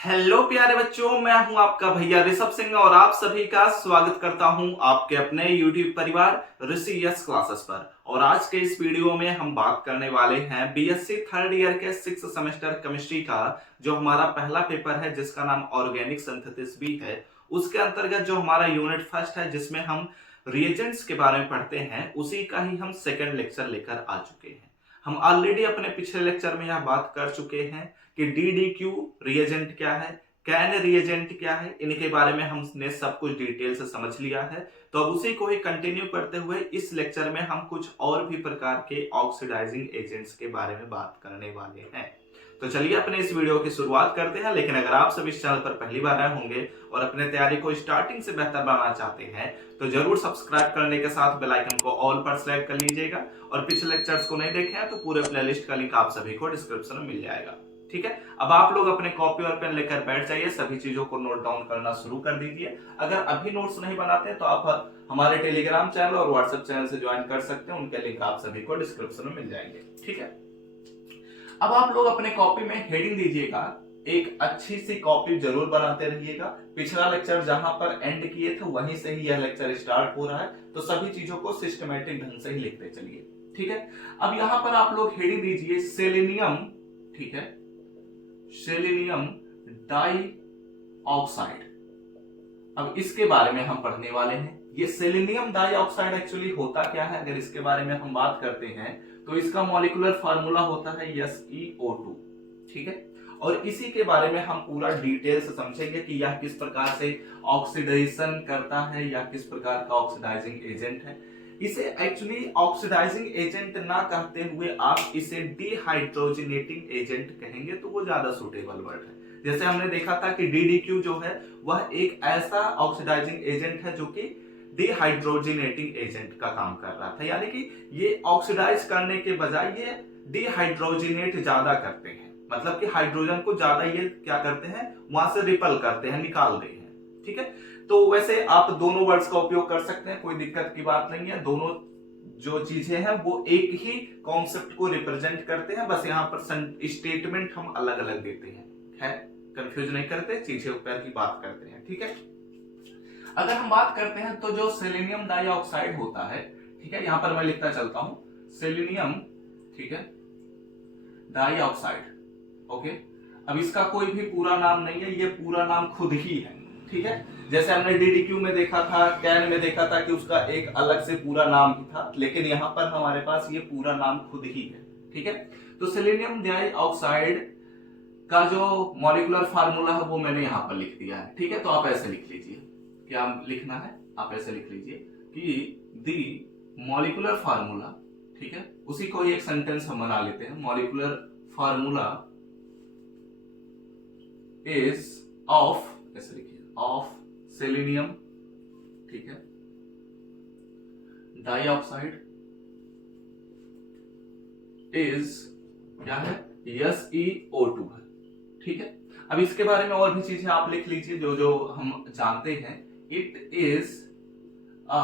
Hello प्यारे बच्चों, मैं हूं आपका भैया ऋषभ सिंह और आप सभी का स्वागत करता हूं आपके अपने YouTube परिवार ऋषि यस क्लासेस पर। और आज के इस वीडियो में हम बात करने वाले हैं बीएससी थर्ड ईयर के 6th सेमेस्टर केमिस्ट्री का जो हमारा पहला पेपर है जिसका नाम ऑर्गेनिक सिंथेसिस भी है। उसके अंतर्गत जो हमारा यूनिट फर्स्ट है जिसमें हम रिएजेंट्स के बारे में पढ़ते हैं, उसी का ही हम सेकेंड लेक्चर लेकर आ चुके हैं। हम ऑलरेडी अपने पिछले लेक्चर में यह बात कर चुके हैं कि DDQ रिएजेंट क्या है, कैन रिएजेंट क्या है, इनके बारे में हमने सब कुछ डिटेल से समझ लिया है। तो अब उसी को ही कंटिन्यू करते हुए इस लेक्चर में हम कुछ और भी प्रकार के ऑक्सीडाइजिंग एजेंट्स के बारे में बात करने वाले हैं। तो चलिए अपने इस वीडियो की शुरुआत करते हैं। लेकिन अगर आप सब इस चैनल पर पहली बार आए होंगे और अपने तैयारी को स्टार्टिंग से बेहतर बनाना चाहते हैं तो जरूर सब्सक्राइब करने के साथ बेल आइकन को ऑल पर सेलेक्ट कर लीजिएगा। और पिछले लेक्चर्स को नहीं देखे हैं तो पूरे प्लेलिस्ट का लिंक आप सभी को डिस्क्रिप्शन में मिल जाएगा। ठीक है, अब आप लोग अपने कॉपी और पेन लेकर बैठ जाइए, सभी चीजों को नोट डाउन करना शुरू कर दीजिए। अगर अभी नोट्स नहीं बनाते तो आप हमारे टेलीग्राम चैनल और व्हाट्सएप चैनल से ज्वाइन कर सकते हैं, उनके लिंक आप सभी को डिस्क्रिप्शन में मिल जाएंगे। ठीक है, अब आप लोग अपने कॉपी में हेडिंग दीजिएगा, एक अच्छी सी कॉपी जरूर बनाते रहिएगा। पिछला लेक्चर जहां पर एंड किए थे वहीं से ही यह लेक्चर स्टार्ट हो रहा है, तो सभी चीजों को सिस्टमैटिक ढंग से ही लिखते चलिए। ठीक है, अब यहां पर आप लोग हेडिंग दीजिए सेलेनियम। ठीक है, सेलेनियम डाई ऑक्साइड। अब इसके बारे में हम पढ़ने वाले हैं। ये सेलेनियम डाई ऑक्साइड एक्चुअली होता क्या है, अगर इसके बारे में हम बात करते हैं तो इसका मॉलिक्यूलर फार्मूला होता है SeO2। ठीक है, और इसी के बारे में हम पूरा डिटेल से समझेंगे कि यह किस प्रकार से ऑक्सीडेशन करता है या किस प्रकार का ऑक्सीडाइजिंग एजेंट है। इसे एक्चुअली ऑक्सीडाइजिंग एजेंट ना कहते हुए आप इसे डिहाइड्रोजनेटिंग एजेंट कहेंगे तो वो ज्यादा सुटेबल वर्ड है। जैसे हमने देखा था कि DDQ जो है वह एक ऐसा ऑक्सीडाइजिंग एजेंट है जो कि डिहाइड्रोजनेटिंग एजेंट का काम कर रहा था, यानी कि ये ऑक्सीडाइज करने के बजाय ये डिहाइड्रोजनेट ज्यादा करते हैं, मतलब कि हाइड्रोजन को ज्यादा ये क्या करते हैं, वहां से रिपल करते हैं, निकालते हैं। ठीक है, तो वैसे आप दोनों वर्ड्स का उपयोग कर सकते हैं, कोई दिक्कत की बात नहीं है। दोनों जो चीजें हैं वो एक ही कॉन्सेप्ट को रिप्रेजेंट करते हैं, बस यहाँ पर स्टेटमेंट हम अलग अलग देते हैं। है, कंफ्यूज नहीं करते, चीजें ऊपर की बात करते हैं। ठीक है, अगर हम बात करते हैं तो जो सेलेनियम डाइऑक्साइड होता है, ठीक है, यहां पर मैं लिखता चलता हूं सेलेनियम, ठीक है, डाइऑक्साइड। ओके, अब इसका कोई भी पूरा नाम नहीं है, ये पूरा नाम खुद ही है। ठीक है, जैसे हमने DDQ में देखा था, कैन में देखा था कि उसका एक अलग से पूरा नाम ही था, लेकिन यहां पर हमारे पास ये पूरा नाम खुद ही है। ठीक है, तो सेलेनियम डाइऑक्साइड का जो मॉलिक्यूलर फार्मूला है वो मैंने यहां पर लिख दिया है। ठीक है, तो आप ऐसे लिख लीजिए, क्या लिखना है, आप ऐसे लिख लीजिए कि दी मॉलिक्यूलर फार्मूला, ठीक है, उसी को एक सेंटेंस हम बना लेते हैं। मॉलिक्यूलर फार्मूला इज ऑफ, ऐसे लिखिए, ऑफ सेलेनियम, ठीक है, डाइऑक्साइड इज क्या है, SeO2 है। ठीक है, अब इसके बारे में और भी चीजें आप लिख लीजिए जो जो हम जानते हैं। It is a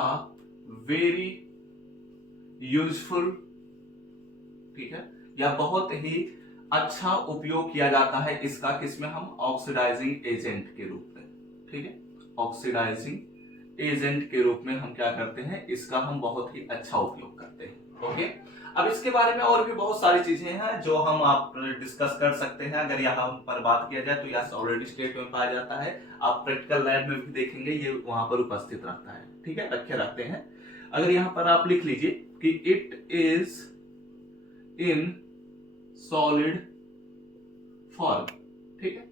very useful, ठीक है, या बहुत ही अच्छा उपयोग किया जाता है इसका, किसमें, हम ऑक्सीडाइजिंग एजेंट के रूप में। ठीक है, ऑक्सीडाइजिंग एजेंट के रूप में हम क्या करते हैं, इसका हम बहुत ही अच्छा उपयोग करते हैं। ओके, अब इसके बारे में और भी बहुत सारी चीजें हैं जो हम आप डिस्कस कर सकते हैं। अगर यहाँ पर बात किया जाए तो यह ऑलरेडी स्टेट में पाया जाता है, आप प्रैक्टिकल लैब में भी देखेंगे ये वहां पर उपस्थित रहता है। ठीक है, रखे रहते हैं। अगर यहाँ पर आप लिख लीजिए कि it is in solid form, ठीक है,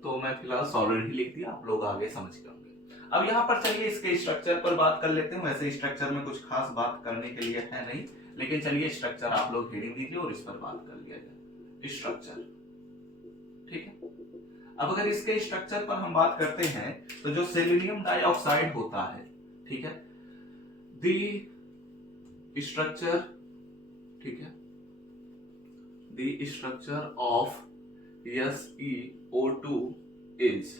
तो मैं फिलहाल सॉलिड ही लिख दिया, आप लोग आगे समझ गए होंगे। अब यहाँ पर चलिए इसके स्ट्रक्चर पर बात कर लेते हैं। वैसे स्ट्रक्चर में कुछ खास बात करने के लिए है नहीं, लेकिन चलिए स्ट्रक्चर आप लोग हेडिंग दीजिए और इस पर बात कर लिया जाए। स्ट्रक्चर, ठीक है, अब अगर इसके स्ट्रक्चर पर हम बात करते हैं तो जो सेलेनियम डाइऑक्साइड होता है, ठीक है, द स्ट्रक्चर, ठीक है, the structure of SeO2 is,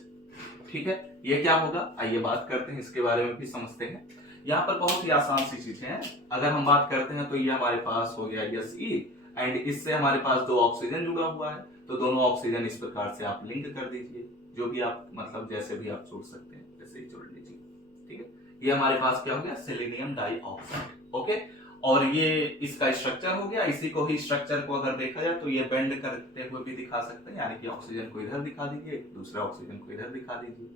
ठीक है, ये क्या होगा, आइए बात करते हैं, इसके बारे में भी समझते हैं। यहाँ पर बहुत ही आसान सी चीजें हैं। अगर हम बात करते हैं तो ये हमारे पास हो गया Se एंड इससे हमारे पास दो ऑक्सीजन जुड़ा हुआ है, तो दोनों ऑक्सीजन इस प्रकार से आप लिंक कर दीजिए, जो भी आप मतलब जैसे भी आप जोड़ सकते हैं वैसे ही जोड़ लीजिए। ठीक है, ये हमारे पास क्या हो गया, सेलेनियम डाइऑक्साइड। ओके, और ये इसका स्ट्रक्चर हो गया। इसी को ही स्ट्रक्चर को अगर देखा जाए तो ये बेंड करते हुए भी दिखा सकते हैं, यानी कि ऑक्सीजन को इधर दिखा दीजिए, दूसरा ऑक्सीजन को इधर दिखा दीजिए।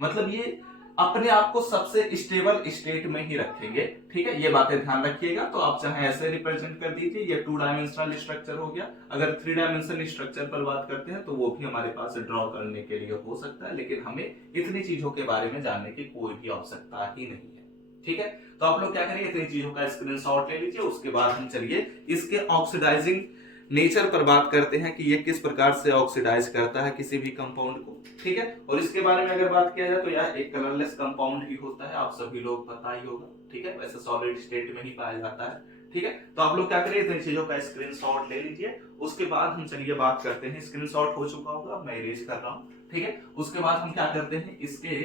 मतलब ये अपने आप को सबसे स्टेबल स्टेट में ही रखेंगे। ठीक है, ये बातें ध्यान रखिएगा। तो आप चाहे ऐसे रिप्रेजेंट कर दीजिए, ये 2 डायमेंशनल स्ट्रक्चर हो गया। अगर 3 डायमेंशनल स्ट्रक्चर पर बात करते हैं तो वो भी हमारे पास ड्रॉ करने के लिए हो सकता है, लेकिन हमें इतनी चीजों के बारे में जानने की कोई भी आवश्यकता ही नहीं है। ठीक है, तो आप लोग क्या करिए, इतनी चीजों का स्क्रीनशॉट ले लीजिए। उसके बाद हम चलिए इसके ऑक्सीडाइजिंग नेचर पर बात करते हैं कि ये किस प्रकार से ऑक्सीडाइज करता है किसी भी कंपाउंड को। ठीक है, और इसके बारे में अगर बात किया जाए तो यह एक कलरलेस कंपाउंड ही होता है, आप सभी लोग पता ही होगा। ठीक है, वैसे सॉलिड स्टेट में ही पाया जाता है। ठीक है, तो आप लोग क्या करिए, इतनी चीजों का स्क्रीनशॉट ले लीजिए। उसके बाद हम चलिए बात करते हैं, स्क्रीनशॉट हो चुका होगा, मैं इरेज कर रहा हूं। ठीक है, उसके बाद हम क्या करते हैं, इसके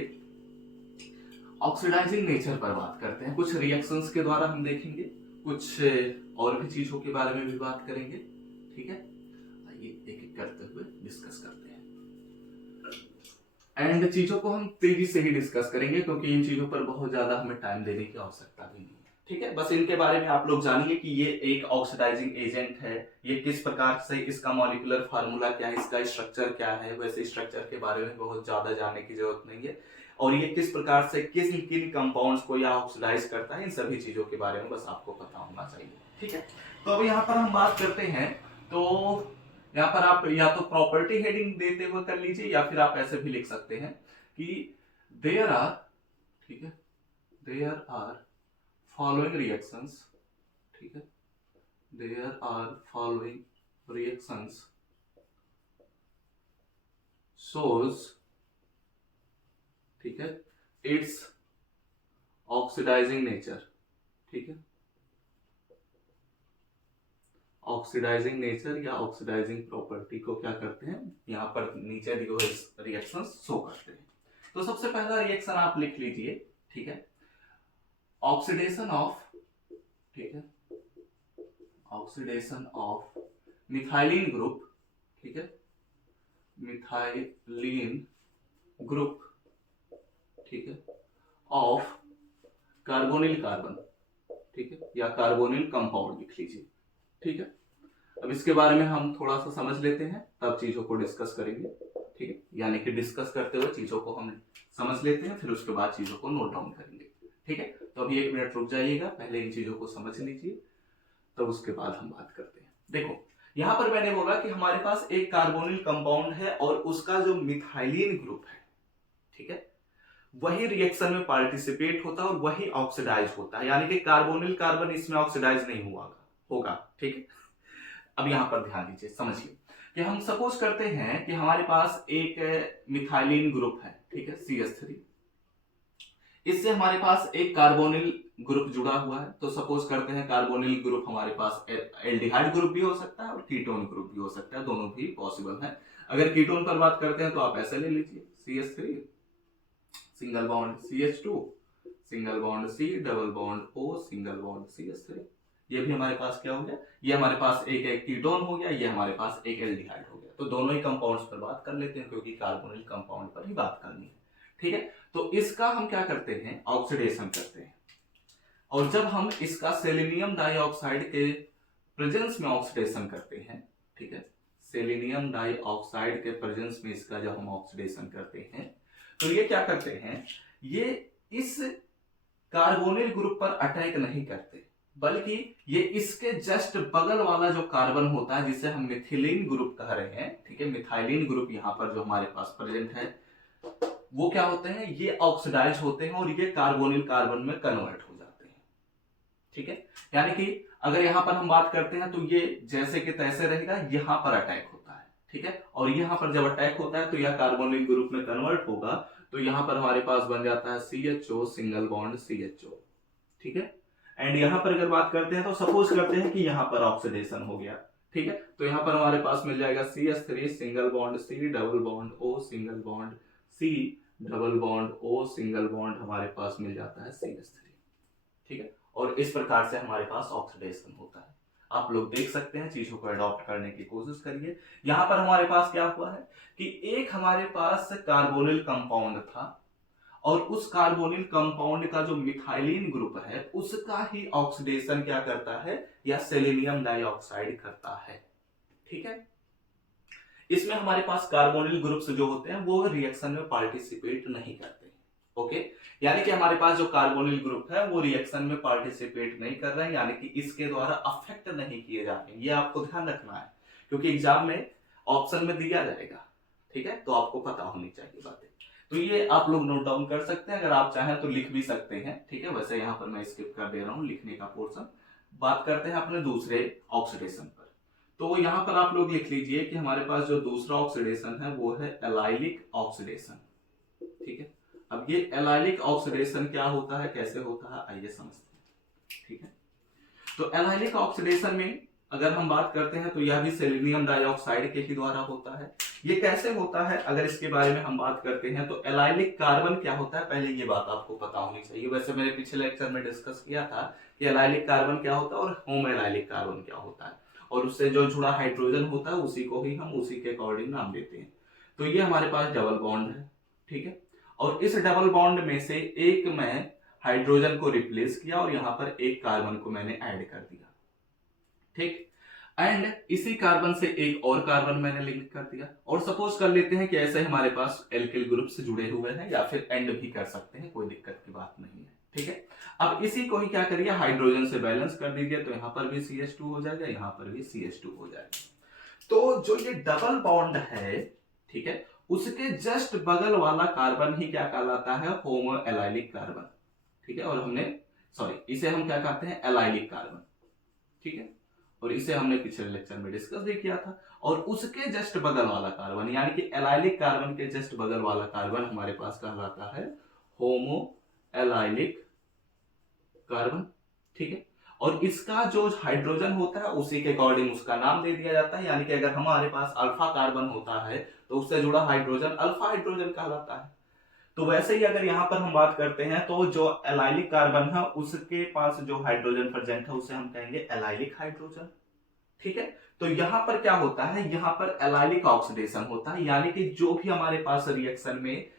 ऑक्सीडाइजिंग नेचर पर बात करते हैं। कुछ रिएक्शंस के द्वारा हम देखेंगे, कुछ और भी चीजों के बारे में भी बात करेंगे। ठीक है, आइए एक एक करते हुए डिस्कस करते हैं। एंड चीजों को हम तेजी से ही डिस्कस करेंगे क्योंकि इन चीजों पर बहुत ज्यादा हमें टाइम देने की आवश्यकता भी नहीं है। ठीक है, बस इनके बारे में आप लोग जानिए कि ये एक ऑक्सीडाइजिंग एजेंट है, ये किस प्रकार से, इसका मॉलिक्यूलर फार्मूला क्या है, इसका स्ट्रक्चर क्या है। वैसे स्ट्रक्चर के बारे में बहुत ज्यादा जानने की जरूरत नहीं है, और ये किस प्रकार से किस किन कंपाउंड्स को या ऑक्सीडाइज करता है, इन सभी चीजों के बारे में बस आपको पता होना चाहिए। ठीक है, तो अब यहाँ पर हम बात करते हैं। तो यहाँ पर आप या तो प्रॉपर्टी हेडिंग देते हुए कर लीजिए, या फिर आप ऐसे भी लिख सकते हैं कि देयर आर, ठीक है, देयर आर फॉलोइंग रिएक्शंस। ठीक है, there are following reactions shows, ठीक है, इट्स ऑक्सीडाइजिंग नेचर। ठीक है, ऑक्सीडाइजिंग नेचर या ऑक्सीडाइजिंग प्रॉपर्टी को क्या करते हैं, यहां पर नीचे दिए हुए रिएक्शंस शो करते हैं। तो सबसे पहला रिएक्शन आप लिख लीजिए। ठीक है, ऑक्सीडेशन ऑफ, ठीक है, ऑक्सीडेशन ऑफ मिथाइलिन ग्रुप। ठीक है, मिथाइलिन ग्रुप, ठीक है, ऑफ कार्बोनिल कार्बन। ठीक है, या कार्बोनिल कंपाउंड लिख लीजिए। ठीक है, अब इसके बारे में हम थोड़ा सा समझ लेते हैं, तब चीजों को डिस्कस करेंगे। ठीक है, यानी कि डिस्कस करते हुए चीजों को हम समझ लेते हैं, फिर उसके बाद चीजों को नोट डाउन करेंगे। ठीक है, तो अभी 1 मिनट रुक जाइएगा, पहले इन चीजों को समझ लीजिए, तब उसके बाद हम बात करते हैं। देखो, यहां पर मैंने बोला कि हमारे पास एक कार्बोनिल कंपाउंड है और उसका जो मिथाइलिन ग्रुप है, ठीक है, वही रिएक्शन में पार्टिसिपेट होता है और वही ऑक्सीडाइज होता है, यानी कि कार्बोनिल कार्बन इसमें ऑक्सीडाइज नहीं होगा। ठीक है, अब यहां पर ध्यान दीजिए, समझिए कि हम सपोज करते हैं कि हमारे पास एक मिथाइलिन ग्रुप है। ठीक है, CH3, इससे हमारे पास एक कार्बोनिल ग्रुप जुड़ा हुआ है। तो सपोज करते हैं कार्बोनिल ग्रुप हमारे पास एल्डिहाइड ग्रुप भी हो सकता है और कीटोन ग्रुप भी हो सकता है, दोनों भी पॉसिबल है। अगर कीटोन पर बात करते हैं तो आप ऐसे ले लीजिए, CH3 single bond CH2 single bond C double bond O single bond CH3। ये भी हमारे पास क्या हो गया, ये हमारे पास एक कीटोन हो गया, ये हमारे पास एक एल्डिहाइड हो गया। तो दोनों ही कंपाउंड्स पर बात कर लेते हैं क्योंकि कार्बोनिल कंपाउंड पर ही बात करनी है। ठीक है, तो इसका हम क्या करते हैं, ऑक्सीडेशन करते हैं। और जब हम इसका सेलेनियम डाइऑक्साइड के प्रेजेंस में ऑक्सीडेशन करते हैं, ठीक है, सेलेनियम डाइऑक्साइड के प्रेजेंस में इसका जब हम ऑक्सीडेशन करते हैं तो ये क्या करते हैं, ये इस कार्बोनिल ग्रुप पर अटैक नहीं करते, बल्कि ये इसके जस्ट बगल वाला जो कार्बन होता है जिसे हम मिथिलीन ग्रुप कह रहे हैं, ठीक है, मिथाइलिन ग्रुप यहाँ पर जो हमारे पास प्रेजेंट है, वो क्या होते हैं, ये ऑक्सीडाइज होते हैं और ये कार्बोनिल कार्बन में कन्वर्ट हो जाते हैं। ठीक है, यानी कि अगर यहां पर हम बात करते हैं तो ये जैसे कि तैसे रहेगा, यहां पर अटैक होता है। ठीक है, और यहां पर जब अटैक होता है तो यह कार्बोनिल ग्रुप में कन्वर्ट होगा, तो यहां पर हमारे पास बन जाता है CHO सिंगल बॉन्ड CHO। ठीक है, एंड यहां पर अगर बात करते हैं तो सपोज करते हैं कि यहां पर ऑक्सीडेशन हो गया। ठीक है, तो यहां पर हमारे पास मिल जाएगा CH3 single bond C double bond O single bond C double bond O single bond हमारे पास मिल जाता है CH3। ठीक है, और इस प्रकार से हमारे पास ऑक्सीडेशन होता है। आप लोग देख सकते हैं, चीजों को अडॉप्ट करने की कोशिश करिए। यहाँ पर हमारे पास क्या हुआ है कि एक हमारे पास कार्बोनिल कंपाउंड था और उस कार्बोनिल कंपाउंड का जो मिथाइलिन ग्रुप है उसका ही ऑक्सीडेशन क्या करता है, या सेलेनियम डाइऑक्साइड करता है। ठीक है, इसमें हमारे पास कार्बोनिल ग्रुप्स जो होते हैं वो रिएक्शन में पार्टिसिपेट नहीं करते। ओके, यानी कि हमारे पास जो कार्बोनिल ग्रुप है वो रिएक्शन में पार्टिसिपेट नहीं कर रहे हैं, यानी कि इसके द्वारा अफेक्ट नहीं किए जाते हैं। ये आपको ध्यान रखना है क्योंकि एग्जाम में ऑप्शन में दिया जाएगा। ठीक है, तो आपको पता होनी चाहिए बातें। तो ये आप लोग नोट डाउन कर सकते हैं, अगर आप चाहें तो लिख भी सकते हैं। ठीक है, वैसे यहाँ पर मैं स्किप कर दे रहा हूँ लिखने का पोर्शन। बात करते हैं अपने दूसरे ऑक्सीडेशन पर। तो यहाँ पर आप लोग लिख लीजिए कि हमारे पास जो दूसरा ऑक्सीडेशन है वो है एलाइलिक ऑक्सीडेशन। ठीक है, अब ये एलाइलिक ऑक्सीडेशन क्या होता है, कैसे होता है, आइए समझते हैं। ठीक है, तो एलाइलिक ऑक्सीडेशन में अगर हम बात करते हैं तो यह भी सेलेनियम डाइऑक्साइड के ही द्वारा होता है। ये कैसे होता है, अगर इसके बारे में हम बात करते हैं तो एलाइलिक कार्बन क्या होता है, पहले ये बात आपको पता होनी चाहिए। वैसे मैंने पिछले लेक्चर में डिस्कस किया था कि एलाइलिक कार्बन क्या होता है और होम एलाइलिक कार्बन क्या होता है, और उससे जो जुड़ा हाइड्रोजन होता है उसी को ही हम उसी के अकॉर्डिंग नाम देते हैं। तो ये हमारे पास डबल बॉन्ड है। ठीक है, और इस डबल बॉन्ड में से एक मैं हाइड्रोजन को रिप्लेस किया और यहां पर एक कार्बन को मैंने ऐड कर दिया। ठीक, एंड इसी कार्बन से एक और कार्बन मैंने लिंक कर दिया, और सपोज कर लेते हैं कि ऐसे हमारे पास एल्किल ग्रुप से जुड़े हुए हैं, या फिर एंड भी कर सकते हैं, कोई दिक्कत की बात नहीं है। ठीक है, अब इसी को ही क्या करिए, हाइड्रोजन से बैलेंस कर दीजिए, तो यहां पर भी CH2 हो जाएगा, यहां पर भी CH2 हो जाएगा। तो जो ये डबल बॉन्ड है, ठीक है, उसके जस्ट बगल वाला कार्बन ही क्या कहलाता है, होमो एलाइलिक कार्बन। ठीक है, और हमने इसे हम क्या कहते हैं, एलाइलिक कार्बन। ठीक है, और इसे हमने पिछले लेक्चर में डिस्कस भी किया था। और उसके जस्ट बगल वाला कार्बन यानी कि एलाइलिक कार्बन के जस्ट बगल वाला कार्बन हमारे पास कहलाता है होमो एलाइलिक कार्बन। ठीक है, और इसका जो हाइड्रोजन होता है उसी के अकॉर्डिंग उसका नाम दे दिया जाता है, यानी कि अगर हमारे पास अल्फा कार्बन होता है तो उससे जुड़ा हाइड्रोजन अल्फा हाइड्रोजन कहलाता है। तो वैसे ही अगर यहाँ पर हम बात करते हैं तो जो एलाइलिक कार्बन है उसके पास जो हाइड्रोजन प्रेजेंट है उसे हम कहेंगे एलाइलिक हाइड्रोजन। ठीक है, तो यहाँ पर क्या होता है, यहाँ पर एलाइलिक ऑक्सीडेशन होता है, यानी कि जो भी हमारे पास रिएक्शन में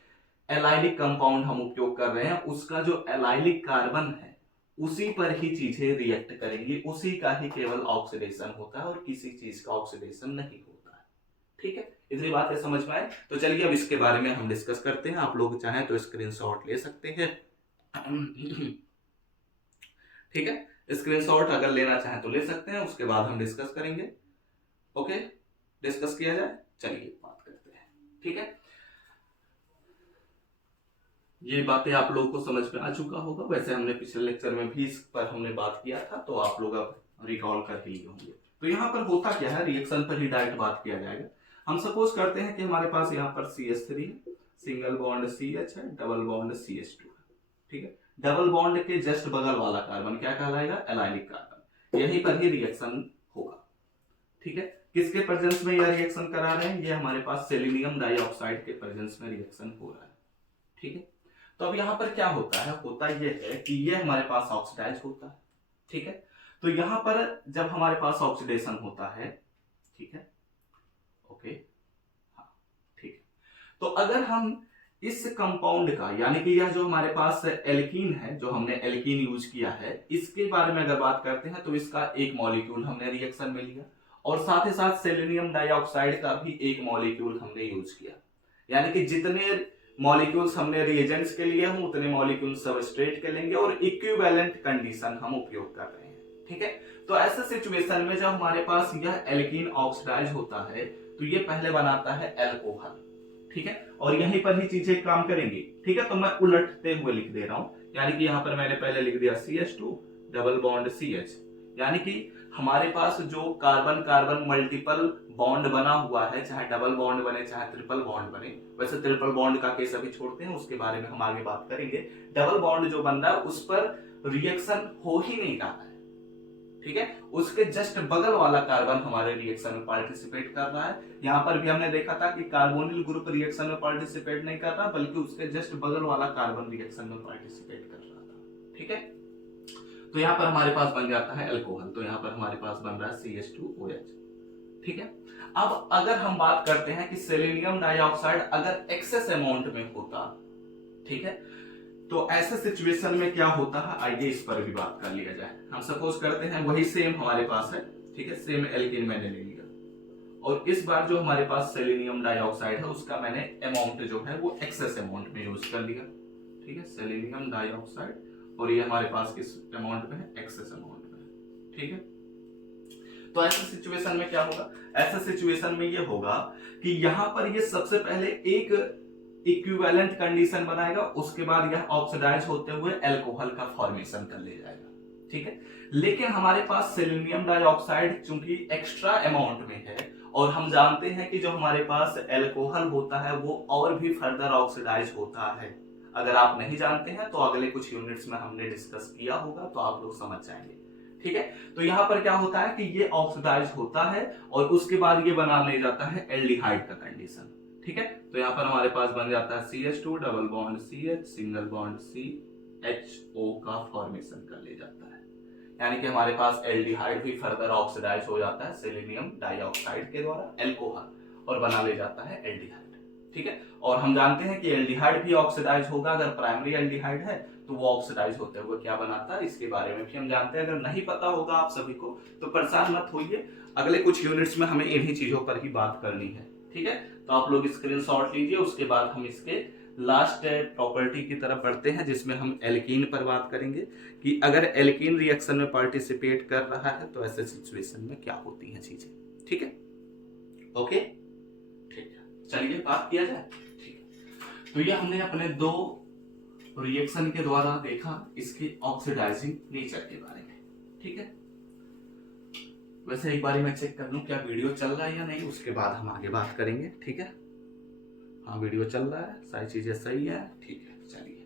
एलाइलिक कंपाउंड हम उपयोग कर रहे हैं उसका जो एलाइलिक कार्बन है उसी पर ही चीजें रिएक्ट करेंगी, उसी का ही केवल ऑक्सीडेशन होता है और किसी चीज का ऑक्सीडेशन नहीं होता है। ठीक है, इतनी बातें समझ में आए। तो चलिए अब इसके बारे में हम डिस्कस करते हैं। आप लोग चाहें तो स्क्रीनशॉट ले सकते हैं। ठीक है, स्क्रीनशॉट अगर लेना चाहें तो ले सकते हैं, उसके बाद हम डिस्कस करेंगे। ओके, डिस्कस किया जाए, चलिए बात करते हैं। ठीक है, ये बातें आप लोगों को समझ में आ चुका होगा, वैसे हमने पिछले लेक्चर में भी इस पर हमने बात किया था, तो आप लोग अब रिकॉल कर ही लिए होंगे। तो यहाँ पर होता क्या है, रिएक्शन पर ही डायरेक्ट बात किया जाएगा। हम सपोज करते हैं कि हमारे पास यहाँ पर CH3 है, सिंगल बॉन्ड CH है, डबल बॉन्ड CH2 है। ठीक है, डबल बॉन्ड के जस्ट बगल वाला कार्बन क्या कहलाएगा, एलाइलिक कार्बन। यहीं पर ही रिएक्शन होगा। ठीक है, किसके प्रेजेंस में यह रिएक्शन करा रहे हैं, ये हमारे पास सेलेनियम डाइऑक्साइड के प्रेजेंस में रिएक्शन हो रहा है। ठीक है, तो अब यहाँ पर क्या होता है, होता यह है कि ये हमारे पास ऑक्सीडाइज होता है। ठीक है, तो यहाँ पर जब हमारे पास ऑक्सीडेशन होता है, ठीक है, ओके, हाँ, ठीक है, तो अगर हम इस कंपाउंड का यानी कि यह जो हमारे पास एल्कीन है, जो हमने एल्कीन यूज किया है, इसके बारे में अगर बात करते हैं तो इसका एक मॉलिक्यूल हमने रिएक्शन में लिया और साथ ही साथ सेलेनियम डाइऑक्साइड का भी एक मॉलिक्यूल हमने यूज किया, यानी कि जितने मॉलिक्यूल्स हमने रिएजेंट्स के लिए हम उतने मॉलिक्यूल सबस्ट्रेट के लेंगे और इक्विवेलेंट कंडीशन हम उपयोग कर रहे हैं। ठीक है, तो ऐसे सिचुएशन में जब हमारे पास यह एल्कीन ऑक्सीडाइज होता है तो ये पहले बनाता है एल्कोहल। ठीक है, और यहीं पर ही चीजें काम करेंगी। ठीक है, तो मैं उलटते हुए लिख दे रहा हूं, यानी कि यहां पर मैंने पहले लिख दिया CH2 डबल बॉन्ड CH, यानी कि हमारे पास जो कार्बन कार्बन मल्टीपल बॉन्ड बना हुआ है, चाहे डबल बॉन्ड बने चाहे ट्रिपल बॉन्ड बने, वैसे ट्रिपल बॉन्ड का केस अभी छोड़ते हैं, उसके बारे में हम आगे बात करेंगे। डबल बॉन्ड जो बन रहा है उस पर रिएक्शन हो ही नहीं रहा है। ठीक है, उसके जस्ट बगल वाला कार्बन हमारे रिएक्शन में पार्टिसिपेट कर रहा है। यहां पर भी हमने देखा था कि कार्बोनिल ग्रुप रिएक्शन में पार्टिसिपेट नहीं कर रहा, बल्कि उसके जस्ट बगल वाला कार्बन रिएक्शन में पार्टिसिपेट कर रहा था। ठीक है, तो यहाँ पर हमारे पास बन जाता है अल्कोहल, तो यहाँ पर हमारे पास बन रहा है CH2OH। ठीक है। अब अगर हम बात करते हैं कि सेलेनियम डाइऑक्साइड अगर एक्सेस अमाउंट में होता, ठीक है, तो ऐसे सिचुएशन में क्या होता है, आइए इस पर भी बात कर लिया जाए। हम सपोज करते हैं वही सेम हमारे पास है, ठीक है, सेम एल्कीन मैंने ले लिया और इस बार जो हमारे पास सेलेनियम डाइऑक्साइड है उसका मैंने अमाउंट जो है वो एक्सेस अमाउंट में यूज कर लिया। ठीक है, सेलेनियम डाइऑक्साइड और ये हमारे पास किस अमाउंट में है, एक्सेस अमाउंट में। ठीक है, तो ऐसे सिचुएशन में क्या होगा, ऐसे सिचुएशन में ये होगा कि यहां पर ये सबसे पहले एक इक्विवेलेंट कंडीशन बनाएगा, उसके बाद यह ऑक्सीडाइज होते हुए अल्कोहल का फॉर्मेशन कर ले जाएगा। ठीक है, लेकिन हमारे पास सेलेनियम डाइऑक्साइड चूंकि एक्स्ट्रा अमाउंट में है और हम जानते हैं कि जो हमारे पास अल्कोहल होता है वो और भी फर्दर ऑक्सीडाइज होता है। अगर आप नहीं जानते हैं तो अगले कुछ यूनिट्स में हमने डिस्कस किया होगा तो आप लोग समझ जाएंगे। ठीक है, तो यहाँ पर क्या होता है कि ये ऑक्सीडाइज होता है और उसके बाद ये बना ले जाता है एल्डिहाइड का कंडीशन। ठीक है, तो यहाँ पर हमारे पास बन जाता है CH2 double bond CH single bond CHO का फॉर्मेशन कर ले जाता है, यानी कि हमारे पास एल्डिहाइड भी फर्दर ऑक्सीडाइज हो जाता है सेलेनियम डाइऑक्साइड के द्वारा अल्कोहल और बना ले जाता है एल्डिहाइड। ठीक है, और हम जानते हैं कि एल्डिहाइड भी ऑक्सीडाइज होगा, अगर प्राइमरी एल्डिहाइड है तो वो ऑक्सीडाइज होते हुए क्या बनाता है, इसके बारे में भी हम जानते हैं। अगर नहीं पता होगा आप सभी को तो परेशान मत होइए, अगले कुछ यूनिट्स में हमें इन्हीं चीजों पर ही बात करनी है। ठीक है, तो आप लोग स्क्रीनशॉट लीजिए, उसके बाद हम इसके लास्ट प्रॉपर्टी की तरफ बढ़ते हैं जिसमें हम एल्कीन पर बात करेंगे कि अगर एल्कीन रिएक्शन में पार्टिसिपेट कर रहा है तो ऐसे सिचुएशन में क्या होती हैं चीजें। ठीक है, ओके, ठीक है, चलिए बात किया जाए। ठीक है, तो ये हमने अपने दो रिएक्शन के द्वारा देखा इसके ऑक्सीडाइजिंग नेचर के बारे में। ठीक है, वैसे एक बार मैं चेक कर लूं क्या वीडियो चल रहा है या नहीं, उसके बाद हम आगे बात करेंगे। ठीक है, हाँ वीडियो चल रहा है, सारी चीजें सही है। ठीक है, चलिए,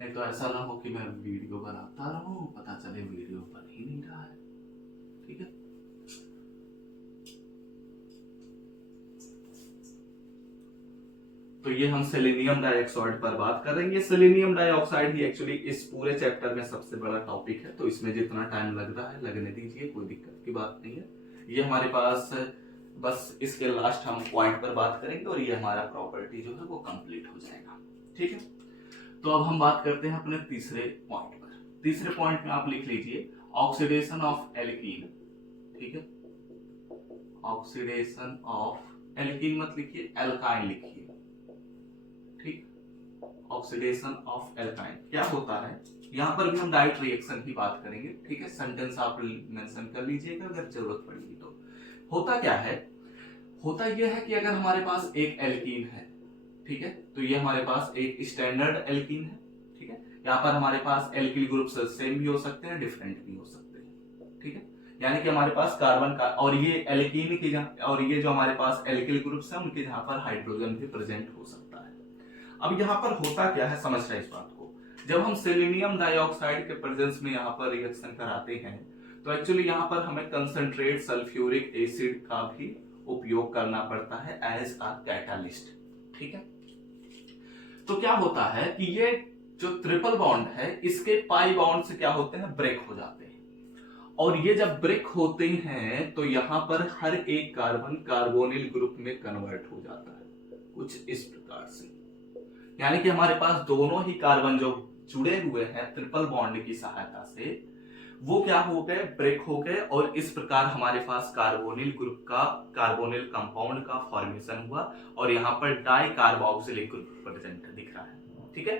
नहीं तो ऐसा ना हो कि मैं वीडियो बनाता रहूं, पता चले वीडियो बन ही नहीं रहा है। ठीक है, तो ये हम सेलेनियम डाइऑक्साइड पर बात कर रहे हैं। सेलेनियम डाइऑक्साइड ही एक्चुअली इस पूरे चैप्टर में सबसे बड़ा टॉपिक है, तो इसमें जितना टाइम लग रहा है लगने दीजिए, कोई दिक्कत की बात नहीं है। ये हमारे पास बस इसके लास्ट हम पॉइंट पर बात करेंगे और ये हमारा प्रॉपर्टी जो है वो कंप्लीट हो जाएगा। ठीक है, तो अब हम बात करते हैं अपने तीसरे पॉइंट पर। तीसरे पॉइंट में आप लिख लीजिए ऑक्सीडेशन ऑफ एल्कीन। ठीक है, ऑक्सीडेशन ऑफ एल्कीन मत लिखिए, एल्काइन लिखिए। ठीक, ऑक्सीडेशन ऑफ एल्काइन क्या होता है, यहां पर भी हम डायरेक्ट रिएक्शन की बात करेंगे। ठीक है, सेंटेंस आप मेंशन कर लीजिएगा अगर जरूरत पड़ेगी तो। होता क्या है, होता यह है कि अगर हमारे पास एक एल्कीन है, ठीक है, तो ये हमारे पास एक स्टैंडर्ड एल्कीन है। ठीक है, यहाँ पर हमारे पास एल्किल ग्रुप सेम भी हो सकते हैं, डिफरेंट भी हो सकते हैं। ठीक है, यानी कि हमारे पास कार्बन का और ये एल्कीन की और ये जो हमारे पास एल्किल ग्रुप्स हैं उनके जहां पर हाइड्रोजन भी प्रेजेंट हो सकता है। अब यहाँ पर होता क्या है, समझ रहे हैं इस बात को, जब हम सेलेनियम डाइऑक्साइड के प्रेजेंस में यहाँ पर रिएक्शन कराते हैं तो एक्चुअली यहाँ पर हमें कंसंट्रेट सल्फ्यूरिक एसिड का भी उपयोग करना पड़ता है एज अ कैटालिस्ट। ठीक है, तो क्या होता है कि ये जो ट्रिपल बॉन्ड है इसके पाई बॉन्ड से क्या होते हैं, ब्रेक हो जाते हैं और ये जब ब्रेक होते हैं तो यहाँ पर हर एक कार्बन कार्बोनिल ग्रुप में कन्वर्ट हो जाता है कुछ इस प्रकार से। यानी कि हमारे पास दोनों ही कार्बन जो जुड़े हुए हैं ट्रिपल बॉन्ड की सहायता से वो क्या हो गए, ब्रेक हो गए और इस प्रकार हमारे पास कार्बोनिल ग्रुप का कार्बोनिल कंपाउंड का फॉर्मेशन हुआ और यहाँ पर डाई कार्बोक्सिलिक ग्रुप प्रेजेंट दिख रहा है। ठीक है,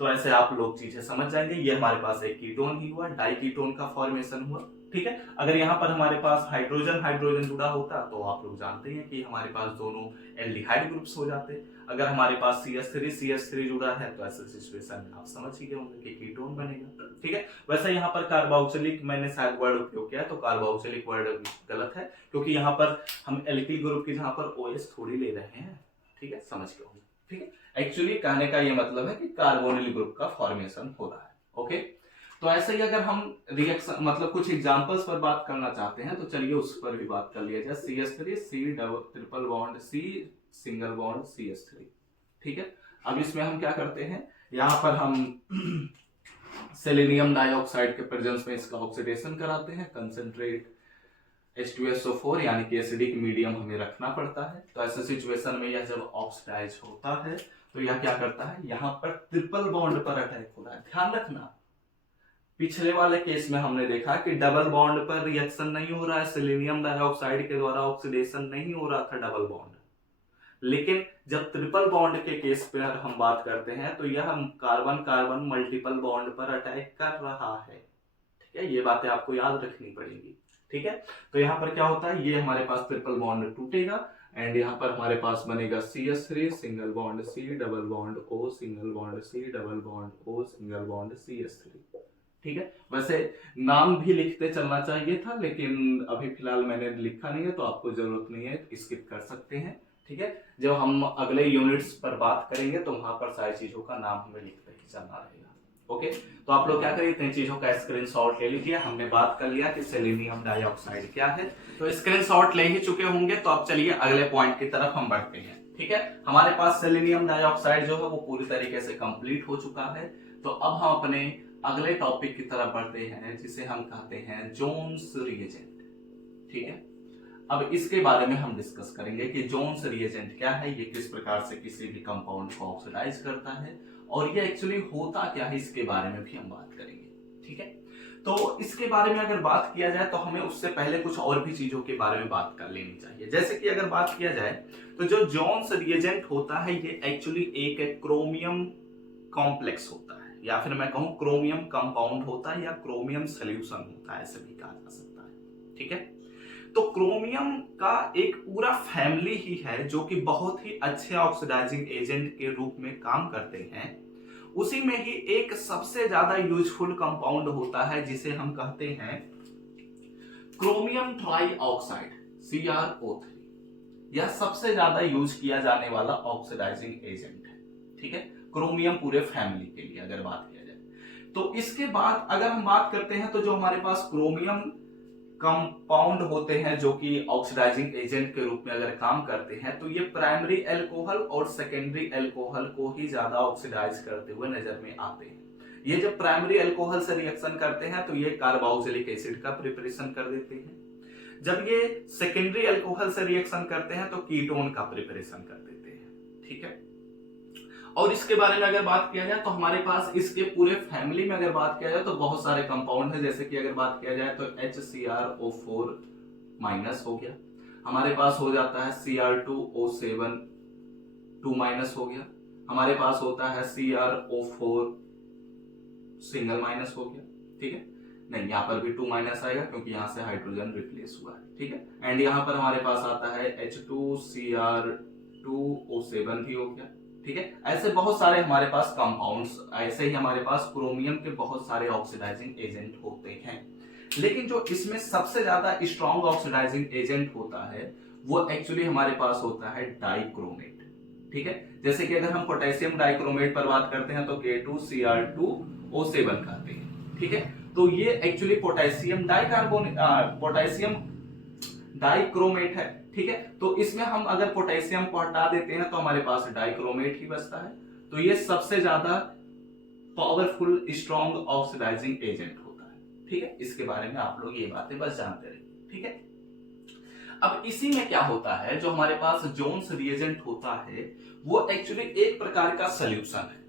तो ऐसे आप लोग चीजें समझ जाएंगे। ये हमारे पास एक कीटोन ही हुआ, डाई कीटोन का फॉर्मेशन हुआ। ठीक है, अगर यहाँ पर हमारे पास हाइड्रोजन हाइड्रोजन जुड़ा होता तो आप लोग जानते हैं कि हमारे पास दोनों एल्डिहाइड ग्रुप्स हो जाते। अगर हमारे पास CH3 जुड़ा है तो ऐसे सिचुएशन में आप समझ ही गए होंगे कि कीटोन बनेगा। ठीक है, वैसे यहाँ पर कार्बोक्सिलिक मैंने शायद वर्ड उपयोग किया तो कार्बोक्सिलिक वर्ड गलत है क्योंकि यहाँ पर हम एल्किल ग्रुप की जहाँ पर OH थोड़ी ले रहे हैं। ठीक है, समझ गए होंगे। ठीक है, एक्चुअली कहने का ये मतलब है कि कार्बोनिल ग्रुप का फॉर्मेशन हो रहा है। ओके, तो ऐसे ही अगर हम रिएक्शन मतलब कुछ एग्जांपल्स पर बात करना चाहते हैं तो चलिए उस पर भी बात कर लिया जाए। CH3 C triple bond C single bond CH3। ठीक है, अब इसमें हम क्या करते हैं, यहाँ पर हम सेलेनियम डाइऑक्साइड के प्रेजेंस में इसका ऑक्सीडेशन कराते हैं, कंसंट्रेट H2SO4 यानी कि एसिडिक मीडियम हमें रखना पड़ता है। तो ऐसे सिचुएशन में यह जब ऑक्सीडाइज होता है तो यह क्या करता है, यहाँ पर ट्रिपल बॉन्ड पर अटैक हो रहा है। ध्यान रखना, पिछले वाले केस में हमने देखा कि डबल बॉन्ड पर रिएक्शन नहीं हो रहा है, सेलेनियम डाइऑक्साइड के द्वारा ऑक्सीडेशन नहीं हो रहा था डबल बॉन्ड, लेकिन जब ट्रिपल बॉन्ड के केस पर हम बात करते हैं तो यह कार्बन कार्बन मल्टीपल बॉन्ड पर अटैक कर रहा है। ठीक है, ये बातें आपको याद रखनी पड़ेगी। ठीक है, तो यहाँ पर क्या होता है, ये हमारे पास ट्रिपल बॉन्ड टूटेगा एंड यहाँ पर हमारे पास बनेगा CH3 single bond C double bond O single bond C double bond O single bond CH3। ठीक है, वैसे नाम भी लिखते चलना चाहिए था, लेकिन अभी फिलहाल मैंने लिखा नहीं है तो आपको जरूरत नहीं है, स्किप कर सकते हैं। ठीक है, जब हम अगले यूनिट्स पर बात करेंगे तो वहां पर सारी चीजों का नाम हमें लिखते ही चलना रहेगा। ओके, तो आप लोग क्या करिए, इतनी चीजों का स्क्रीनशॉट ले लीजिए। हमने बात कर लिया कि सेलेनियम डाइऑक्साइड क्या है, तो स्क्रीनशॉट ले ही चुके होंगे। तो अब चलिए अगले पॉइंट की तरफ हम बढ़ते हैं। ठीक है, हमारे पास सेलेनियम डाइऑक्साइड जो है वो पूरी तरीके से कंप्लीट हो चुका है। तो अब हम अपने अगले टॉपिक की तरफ बढ़ते हैं, जिसे हम कहते हैं जोन्स रिएजेंट। ठीक है, अब इसके बारे में हम डिस्कस करेंगे कि जोन्स रिएजेंट क्या है, ये किस प्रकार से किसी भी कंपाउंड को ऑक्सीडाइज करता है और ये एक्चुअली होता क्या है, इसके बारे में भी हम बात करेंगे। ठीक है, तो इसके बारे में अगर बात किया जाए तो हमें उससे पहले कुछ और भी चीजों के बारे में बात कर लेनी चाहिए। जैसे कि अगर बात किया जाए तो जो जोन्स रिएजेंट होता है ये एक्चुअली एक क्रोमियम कॉम्प्लेक्स होता है, या फिर मैं कहूं क्रोमियम कंपाउंड होता है या क्रोमियम सोल्यूशन होता है, ऐसे भी कहा जा सकता है। ठीक है, तो क्रोमियम का एक पूरा फैमिली ही है जो कि बहुत ही अच्छे ऑक्सीडाइजिंग एजेंट के रूप में काम करते हैं। उसी में ही एक सबसे ज्यादा यूजफुल कंपाउंड होता है जिसे हम कहते हैं क्रोमियम ट्राइऑक्साइड CrO3। यह सबसे ज्यादा यूज किया जाने वाला ऑक्सीडाइजिंग एजेंट है। ठीक है, क्रोमियम पूरे फैमिली के लिए अगर बात किया जाए तो इसके बाद अगर हम बात करते हैं तो जो हमारे पास क्रोमियम कंपाउंड होते हैं जो कि ऑक्सीडाइजिंग एजेंट के रूप में अगर काम करते हैं तो ये प्राइमरी अल्कोहल और सेकेंडरी अल्कोहल को ही ज्यादा ऑक्सीडाइज करते हुए नजर में आते हैं। ये जब प्राइमरी अल्कोहल से रिएक्शन करते हैं तो ये कार्बोक्सिलिक एसिड का प्रिपरेशन कर देते हैं। जब ये सेकेंडरी अल्कोहल से रिएक्शन करते हैं तो कीटोन का प्रिपरेशन कर देते हैं। ठीक है, और इसके बारे में अगर बात किया जाए तो हमारे पास इसके पूरे फैमिली में अगर बात किया जाए तो बहुत सारे कंपाउंड है। जैसे कि अगर बात किया जाए तो HCrO4 माइनस हो गया, हमारे पास हो जाता है Cr2O7 2 माइनस हो गया, हमारे पास होता है CrO4 सिंगल माइनस हो गया। ठीक है, नहीं यहाँ पर भी 2 माइनस आएगा क्योंकि यहाँ से हाइड्रोजन रिप्लेस हुआ है। ठीक है, एंड यहाँ पर हमारे पास आता है H2Cr2O7 भी हो गया। ठीक है, ऐसे बहुत सारे हमारे पास कंपाउंड्स, ऐसे ही हमारे पास क्रोमियम के बहुत सारे ऑक्सीडाइजिंग एजेंट होते हैं। लेकिन जो इसमें सबसे ज्यादा स्ट्रॉन्ग ऑक्सीडाइजिंग एजेंट होता है वो एक्चुअली हमारे पास होता है डाइक्रोमेट। ठीक है, जैसे कि अगर हम पोटेशियम डाइक्रोमेट पर बात करते हैं तो K2Cr2O7 कहते हैं। ठीक है, तो ये एक्चुअली पोटेशियम डाइक्रोमेट है। ठीक है, तो इसमें हम अगर पोटेशियम को हटा देते हैं तो हमारे पास डाइक्रोमेट ही बचता है। तो ये सबसे ज्यादा पावरफुल स्ट्रॉन्ग ऑक्सीडाइजिंग एजेंट होता है। ठीक है, इसके बारे में आप लोग ये बातें बस जानते रहिए। ठीक है, अब इसी में क्या होता है, जो हमारे पास जोन्स रिएजेंट होता है वो एक्चुअली एक प्रकार का सोल्यूशन है।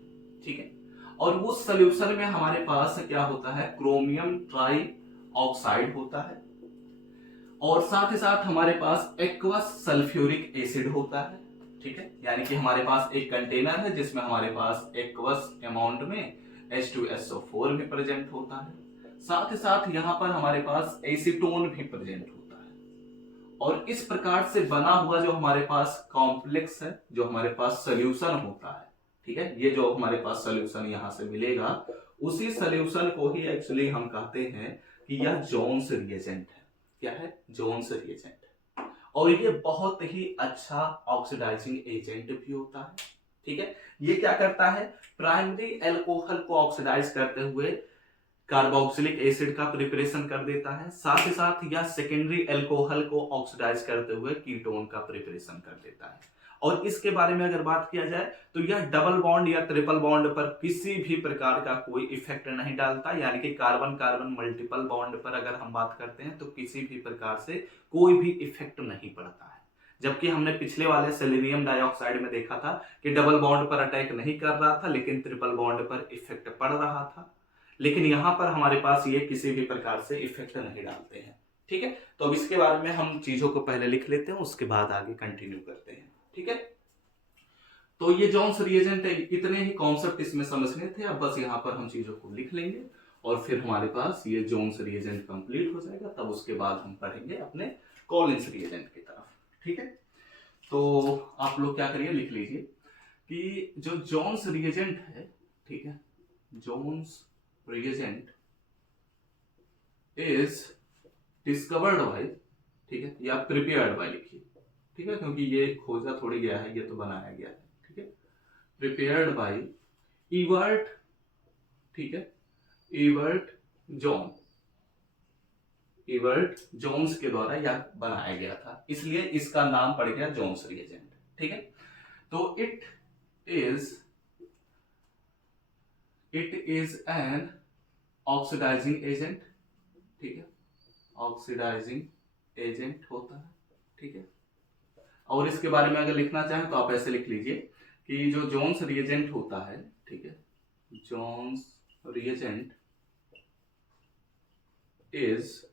ठीक है, और वो सोल्यूशन में हमारे पास क्या होता है, क्रोमियम ट्राइऑक्साइड होता है और साथ ही साथ हमारे पास एक्वस सल्फ्यूरिक एसिड होता है। ठीक है, यानी कि हमारे पास एक कंटेनर है जिसमें हमारे पास एक्वस अमाउंट में H2SO4 भी प्रेजेंट होता है, साथ ही साथ यहाँ पर हमारे पास एसीटोन भी प्रेजेंट होता है। और इस प्रकार से बना हुआ जो हमारे पास कॉम्प्लेक्स है, जो हमारे पास सोल्यूशन होता है, ठीक है, ये जो हमारे पास सोल्यूशन यहाँ से मिलेगा उसी सोल्यूशन को ही एक्चुअली हम कहते हैं कि यह जोन्स रिएजेंट है। क्या है, जोन्स रिएजेंट। और ये बहुत ही अच्छा ऑक्सीडाइजिंग एजेंट भी होता है। ठीक है, ये क्या करता है, प्राइमरी अल्कोहल को ऑक्सीडाइज करते हुए कार्बोक्सिलिक एसिड का प्रिपरेशन कर देता है, साथ ही साथ यह सेकेंडरी अल्कोहल को ऑक्सीडाइज करते हुए कीटोन का प्रिपरेशन कर देता है। और इसके बारे में अगर बात किया जाए तो यह डबल बॉन्ड या ट्रिपल बॉन्ड पर किसी भी प्रकार का कोई इफेक्ट नहीं डालता, यानी कि कार्बन कार्बन मल्टीपल बॉन्ड पर अगर हम बात करते हैं तो किसी भी प्रकार से कोई भी इफेक्ट नहीं पड़ता है। जबकि हमने पिछले वाले सेलेनियम डाइऑक्साइड में देखा था कि डबल बॉन्ड पर अटैक नहीं कर रहा था लेकिन ट्रिपल बॉन्ड पर इफेक्ट पड़ रहा था, लेकिन यहां पर हमारे पास ये किसी भी प्रकार से इफेक्ट नहीं डालते हैं। ठीक है, तो अब इसके बारे में हम चीजों को पहले लिख लेते हैं, उसके बाद आगे कंटिन्यू करते हैं। ठीक है, तो ये जोन्स रिएजेंट है, इतने ही कॉन्सेप्ट इसमें समझने थे। अब बस यहाँ पर हम चीजों को लिख लेंगे और फिर हमारे पास ये जोन्स रिएजेंट कंप्लीट हो जाएगा। तब उसके बाद हम पढ़ेंगे अपने कॉलिन्स रिएजेंट की तरफ। ठीक है, तो आप लोग क्या करिए, लिख लीजिए कि जो जोन्स रिएजेंट है, ठीक है, Jones reagent is discovered by, ठीक है, या प्रिपेयर्ड बाय लिखिए। ठीक है, क्योंकि ये खोजा थोड़ी गया है, ये तो बनाया गया है। ठीक है, प्रिपेयर्ड बाय इवर्ट, ठीक है, इवर्ट जॉन, इवर्ट जोन्स के द्वारा यह बनाया गया था, इसलिए इसका नाम पड़ गया जोन्स रिएजेंट। ठीक है, तो it is an oxidising agent. ठीक है, ऑक्सीडाइजिंग एजेंट होता है। ठीक है, और इसके बारे में अगर लिखना चाहें तो आप ऐसे लिख लीजिए कि जो जोन्स रिएजेंट होता है, ठीक है, Jones reagent is,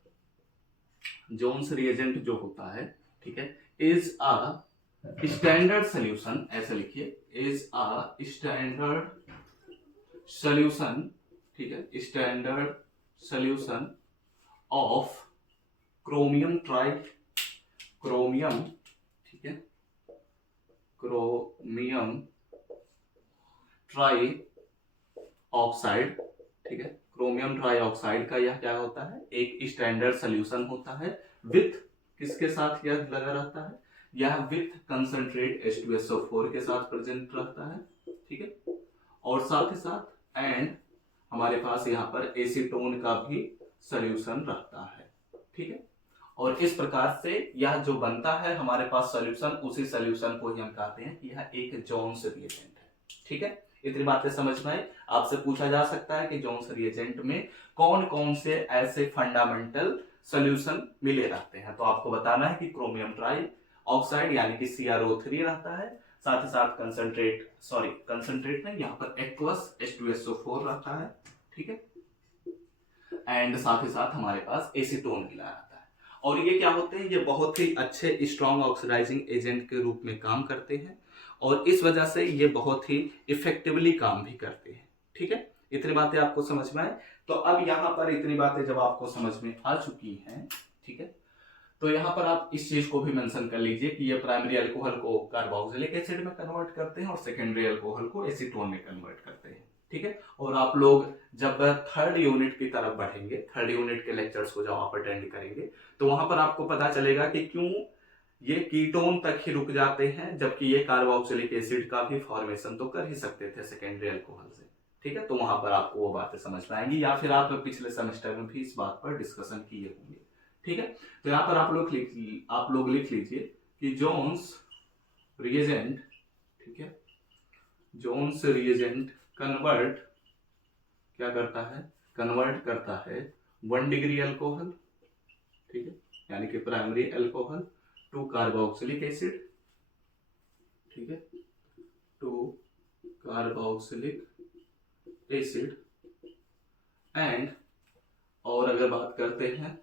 Jones reagent जो होता है, ठीक है, इज अ स्टैंडर्ड सोल्यूशन, ऐसे लिखिए, इज अ स्टैंडर्ड सोल्यूशन, ठीक है, standard solution of chromium try, chromium, ठीक है, क्रोमियम ट्राई ऑक्साइड। ठीक है, क्रोमियम ट्राई ऑक्साइड का यह क्या होता है, एक स्टैंडर्ड सोल्यूशन होता है। विथ किसके साथ यह लगा रहता है, यह विथ कंसंट्रेट H2SO4 के साथ प्रेजेंट रहता है। ठीक है, और साथ ही साथ एंड हमारे पास यहाँ पर एसीटोन का भी सोल्यूशन रहता है। ठीक है, और इस प्रकार से यह जो बनता है हमारे पास सोल्यूशन, उसी सोल्यूशन को ही हम कहते हैं कि यह एक जोन्स रिएजेंट है। ठीक है, इतनी बातें समझ में आई। आपसे पूछा जा सकता है कि जोन्स रिएजेंट में कौन कौन से ऐसे फंडामेंटल सोल्यूशन मिले रहते हैं, तो आपको बताना है कि क्रोमियम ट्राई ऑक्साइड यानी कि CrO3 रहता है, साथ ही साथ कंसंट्रेट नहीं, यहाँ पर एक्वस H2SO4 रहता है। ठीक है, एंड साथ ही साथ हमारे पास एसीटोन मिला रहता है। और ये क्या होते हैं, ये बहुत ही अच्छे स्ट्रॉन्ग ऑक्सीडाइजिंग एजेंट के रूप में काम करते हैं और इस वजह से ये बहुत ही इफेक्टिवली काम भी करते हैं। ठीक है, इतनी बातें आपको समझ में आए। तो अब यहाँ पर इतनी बातें जब आपको समझ में आ चुकी हैं, ठीक है, तो यहाँ पर आप इस चीज को भी मेंशन कर लीजिए कि ये प्राइमरी अल्कोहल को कार्बोक्सिलिक एसिड में कन्वर्ट करते हैं और सेकेंडरी अल्कोहल को एसीटोन में कन्वर्ट करते हैं। ठीक है, और आप लोग जब थर्ड यूनिट की तरफ बढ़ेंगे, थर्ड यूनिट के लेक्चर्स को जब आप अटेंड करेंगे तो वहां पर आपको पता चलेगा कि क्यों ये कीटोन तक ही रुक जाते हैं, जबकि ये कार्बोक्सिलिक एसिड का भी फॉर्मेशन तो कर ही सकते थे सेकेंडरी अल्कोहल से। ठीक है, तो वहां पर आपको वो बातें समझ में आएंगी, या फिर आप पिछले सेमेस्टर में भी इस बात पर डिस्कशन किए होंगे। ठीक है, तो यहाँ पर आप लोग लिख लीजिए कि जोन्स रिएजेंट, ठीक है, जोन्स रिएजेंट कन्वर्ट क्या करता है, कन्वर्ट करता है 1 डिग्री अल्कोहल, ठीक है, यानी कि primary alcohol to carboxylic acid, ठीक है, टू कार्बोक्सिलिक एसिड एंड, और अगर बात करते हैं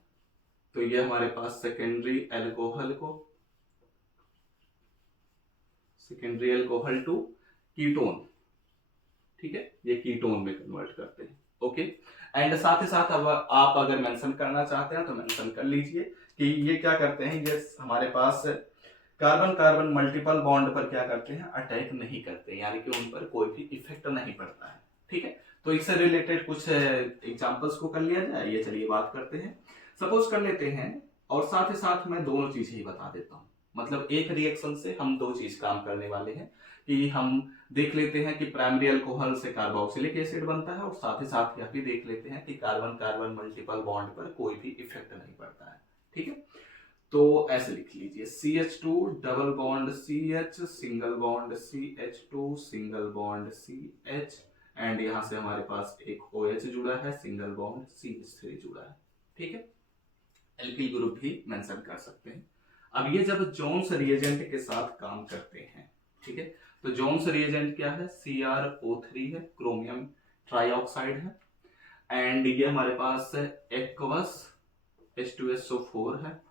तो ये हमारे पास सेकेंडरी अल्कोहल टू कीटोन, ठीक है, ये कीटोन में कन्वर्ट करते हैं। ओके, एंड साथ ही साथ अब आप अगर मेंशन करना चाहते हैं तो मेंशन कर लीजिए कि ये क्या करते हैं, ये हमारे पास कार्बन कार्बन मल्टीपल बॉन्ड पर क्या करते हैं, अटैक नहीं करते, यानी कि उन पर कोई भी इफेक्ट नहीं पड़ता है। ठीक है, तो इससे रिलेटेड कुछ एग्जांपल्स को कर लिया जाए। ये चलिए बात करते हैं, सपोज कर लेते हैं, और साथ ही साथ मैं दोनों चीजें ही बता देता हूं, मतलब एक रिएक्शन से हम दो चीज काम करने वाले हैं कि हम देख लेते हैं कि प्राइमरी अल्कोहल से कार्बोक्सिलिक एसिड बनता है, और साथ ही साथ यह भी देख लेते हैं कि कार्बन कार्बन मल्टीपल बॉन्ड पर कोई भी इफेक्ट नहीं पड़ता है। ठीक है, तो ऐसे लिख लीजिए CH2 double bond CH single bond CH2 single bond CH and यहां से हमारे पास एक OH जुड़ा है, सिंगल बॉन्ड CH3 जुड़ा है। ठीक है, एल्किल ग्रुप भी मेंशन कर सकते हैं। अब ये जब जोन्स रिएजेंट के साथ काम करते हैं, ठीक है, तो जोन्स रिएजेंट क्या है, CrO3 है, क्रोमियम ट्राइऑक्साइड है, एंड ये हमारे पास एक्वस H2SO4 है,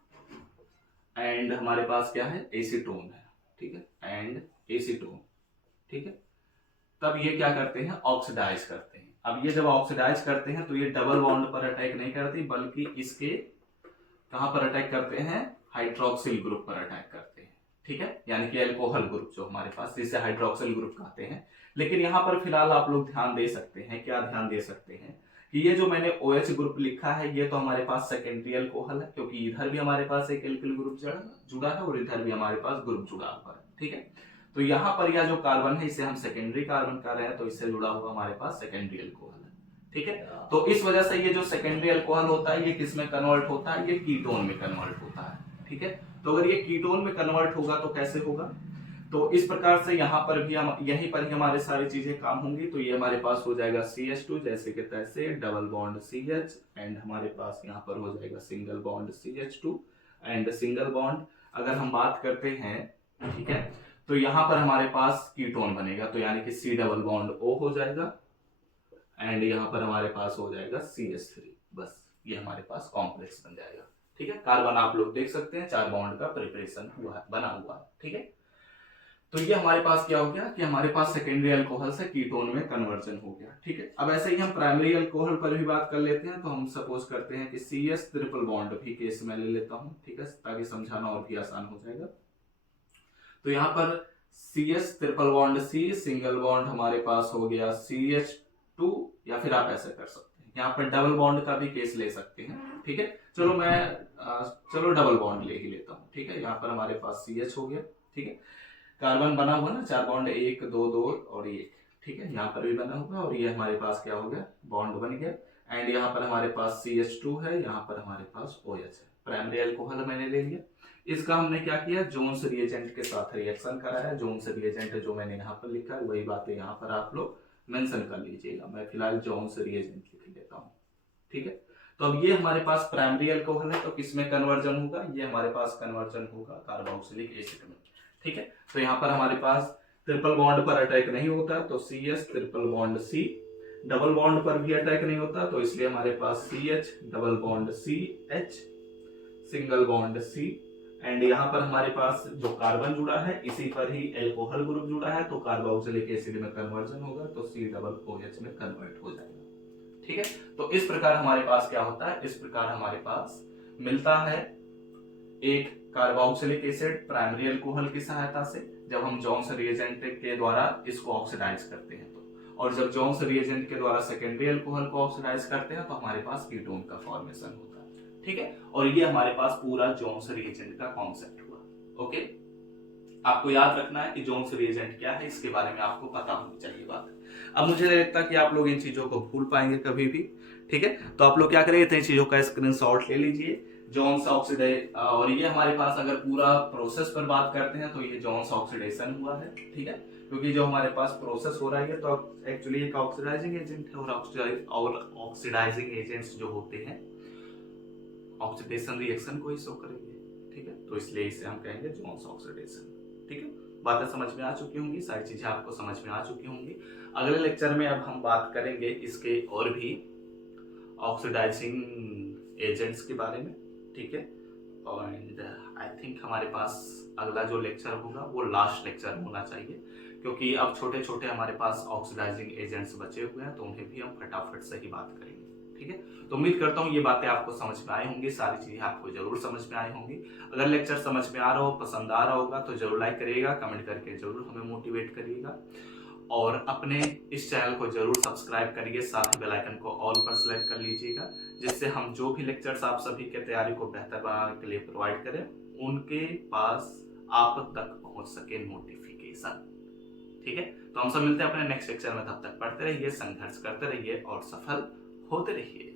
एंड हमारे पास क्या है, एसीटोन है। ठीक है, एंड एसीटोन। ठीक है, तब ये क्या करते हैं, ऑक्सीडाइज करते हैं। अब ये जब ऑक्सीडाइज करते हैं तो ये डबल बॉन्ड पर अटैक नहीं करती, बल्कि इसके कहां पर अटैक करते हैं, हाइड्रोक्सिल ग्रुप पर अटैक करते हैं। ठीक है, यानी कि अल्कोहल ग्रुप जो हमारे पास, जिसे हाइड्रोक्सिल ग्रुप कहते हैं। लेकिन यहां पर फिलहाल आप लोग ध्यान दे सकते हैं, क्या ध्यान दे सकते हैं कि ये जो मैंने OH ग्रुप लिखा है ये तो हमारे पास सेकेंडरी अल्कोहल है, क्योंकि इधर भी हमारे पास एक एल्किल ग्रुप जुड़ा है और इधर भी हमारे पास ग्रुप जुड़ा हुआ है। ठीक है, तो यहाँ पर यह जो कार्बन है इसे हम सेकेंडरी कार्बन कह रहे हैं, तो इससे जुड़ा हुआ हमारे पास सेकेंडरी अल्कोहल है। ठीक है, तो इस वजह से ये जो सेकेंडरी अल्कोहल होता है ये किस में कन्वर्ट होता है, ये कीटोन में कन्वर्ट होता है। ठीक है, तो अगर ये कीटोन में कन्वर्ट होगा तो कैसे होगा, तो इस प्रकार से यहाँ पर भी हम यहीं पर ही हमारे सारी चीजें काम होंगी। तो ये हमारे पास हो जाएगा CH2 जैसे कि तैसे, डबल बॉन्ड CH, एंड हमारे पास यहाँ पर हो जाएगा single bond CH2 and single bond. अगर हम बात करते हैं, ठीक है, तो यहाँ पर हमारे पास कीटोन बनेगा, तो यानी कि C डबल बॉन्ड O हो जाएगा, एंड यहाँ पर हमारे पास हो जाएगा CH3। बस ये हमारे पास कॉम्प्लेक्स बन जाएगा। ठीक है, कार्बन आप लोग देख सकते हैं 4 बॉन्ड का प्रिपरेशन हुआ है, बना हुआ है। ठीक है, तो ये हमारे पास क्या हो गया कि हमारे पास सेकेंडरी अल्कोहल से कीटोन में कन्वर्जन हो गया। ठीक है, अब ऐसे ही हम प्राइमरी अल्कोहल पर भी बात कर लेते हैं। तो हम सपोज करते हैं कि CS ट्रिपल बॉन्ड भी केस में ले लेता हूं, ठीक है, ताकि समझाना और भी आसान हो जाएगा। तो यहाँ पर CS triple bond C single bond हमारे पास हो गया CH2, या फिर आप ऐसे कर सकते हैं, यहाँ पर डबल बॉन्ड का भी केस ले सकते हैं। ठीक है, चलो डबल बॉन्ड ले ही लेता हूँ। ठीक है, यहाँ पर हमारे पास CH हो गया। ठीक है, कार्बन बना हुआ ना 4 बॉन्ड, 1 2 2 और 1। ठीक है, यहाँ पर भी बना हुआ, और ये हमारे पास क्या हो गया, बॉन्ड बन गया, एंड यहाँ पर हमारे पास CH2 है, यहाँ पर हमारे पास OH है। प्राइमरी अल्कोहल मैंने ले लिया। इसका हमने क्या किया, जोन्स रिएजेंट के साथ रिएक्शन कराया। जोन्स रिएजेंट जो मैंने यहाँ पर लिखा है वही बातें यहाँ पर आप लोग मेंशन कर लीजिएगा। मैं फिलहाल जोन्स रिएजेंट लिख लेता हूँ। ठीक है, तो अब ये हमारे पास प्राइमरी अल्कोहल है, तो किसमें कन्वर्जन होगा, ये हमारे पास कन्वर्जन होगा कार्बोक्सिलिक एसिड में। ठीक है, तो यहाँ पर हमारे पास ट्रिपल बॉन्ड पर अटैक नहीं होता, तो CS triple bond C, double bond पर भी अटैक नहीं होता, तो इसलिए हमारे पास CH double bond CH single bond C, and यहाँ पर हमारे पास जो कार्बन जुड़ा है इसी पर ही एल्कोहल ग्रुप जुड़ा है, तो कार्बोक्सिलिक एसिड में कन्वर्जन होगा, तो C डबल OH में कन्वर्ट हो जाएगा। ठीक है, तो इस प्रकार हमारे पास क्या होता है, इस प्रकार हमारे पास मिलता है एक कार्बोक्सिलिक एसिड प्राइमरी अल्कोहल की सहायता से, जब हम जोन्स रिएजेंट के द्वारा इसको ऑक्सीडाइज करते हैं तो, और जब जोन्स रिएजेंट के द्वारा सेकेंडरी अल्कोहल को ऑक्सीडाइज करते हैं तो हमारे पास कीटोन का फॉर्मेशन होता है। ठीक है, और ये हमारे पास पूरा जोन्स रिएजेंट का कॉन्सेप्ट हुआ। ओके, आपको याद रखना है कि जोन्स रिएजेंट क्या है, इसके बारे में आपको पता होनी चाहिए बात। अब मुझे नहीं लगता कि आप लोग इन चीजों को भूल पाएंगे कभी भी। ठीक है, तो आप लोग क्या करेंगे, इन चीजों का स्क्रीनशॉट ले लीजिए। जोन्स ऑक्सीडाइज, और ये हमारे पास अगर पूरा प्रोसेस पर बात करते हैं तो ये जोन्स ऑक्सीडेशन हुआ है। ठीक है, क्योंकि जो हमारे पास प्रोसेस हो रहा है तो एक्चुअली एक ऑक्सीडाइजिंग एजेंट है, और ऑक्सीडाइजिंग एजेंट्स जो होते हैं ऑक्सीडेशन रिएक्शन को ही शो करेंगे। ठीक है, तो इसलिए इसे हम कहेंगे जोन्स ऑक्सीडेशन। ठीक है, बातें समझ में आ चुकी होंगी, सारी चीजें आपको समझ में आ चुकी होंगी। अगले लेक्चर में अब हम बात करेंगे इसके और भी ऑक्सीडाइजिंग एजेंट्स के बारे में। ठीक है, एंड आई थिंक हमारे पास अगला जो लेक्चर होगा वो लास्ट लेक्चर होना चाहिए, क्योंकि अब छोटे छोटे हमारे पास ऑक्सीडाइजिंग एजेंट्स बचे हुए हैं, तो उन्हें भी हम फटाफट से ही बात करेंगे। ठीक है, तो उम्मीद करता हूँ ये बातें आपको समझ में आई होंगी, सारी चीजें आपको जरूर समझ में आई होंगी। अगर लेक्चर समझ में आ रहा हो, पसंद आ रहा होगा तो जरूर लाइक करिएगा, कमेंट करके जरूर हमें मोटिवेट करिएगा, और अपने इस चैनल को जरूर सब्सक्राइब करिए, साथ ही बेल आइकन को ऑल पर सेलेक्ट कर लीजिएगा, जिससे हम जो भी लेक्चर्स आप सभी के तैयारी को बेहतर बनाने के लिए प्रोवाइड करें उनके पास आप तक पहुंच सके नोटिफिकेशन। ठीक है, तो हम सब मिलते हैं अपने नेक्स्ट लेक्चर में, तब तक पढ़ते रहिए, संघर्ष करते रहिए और सफल होते रहिए।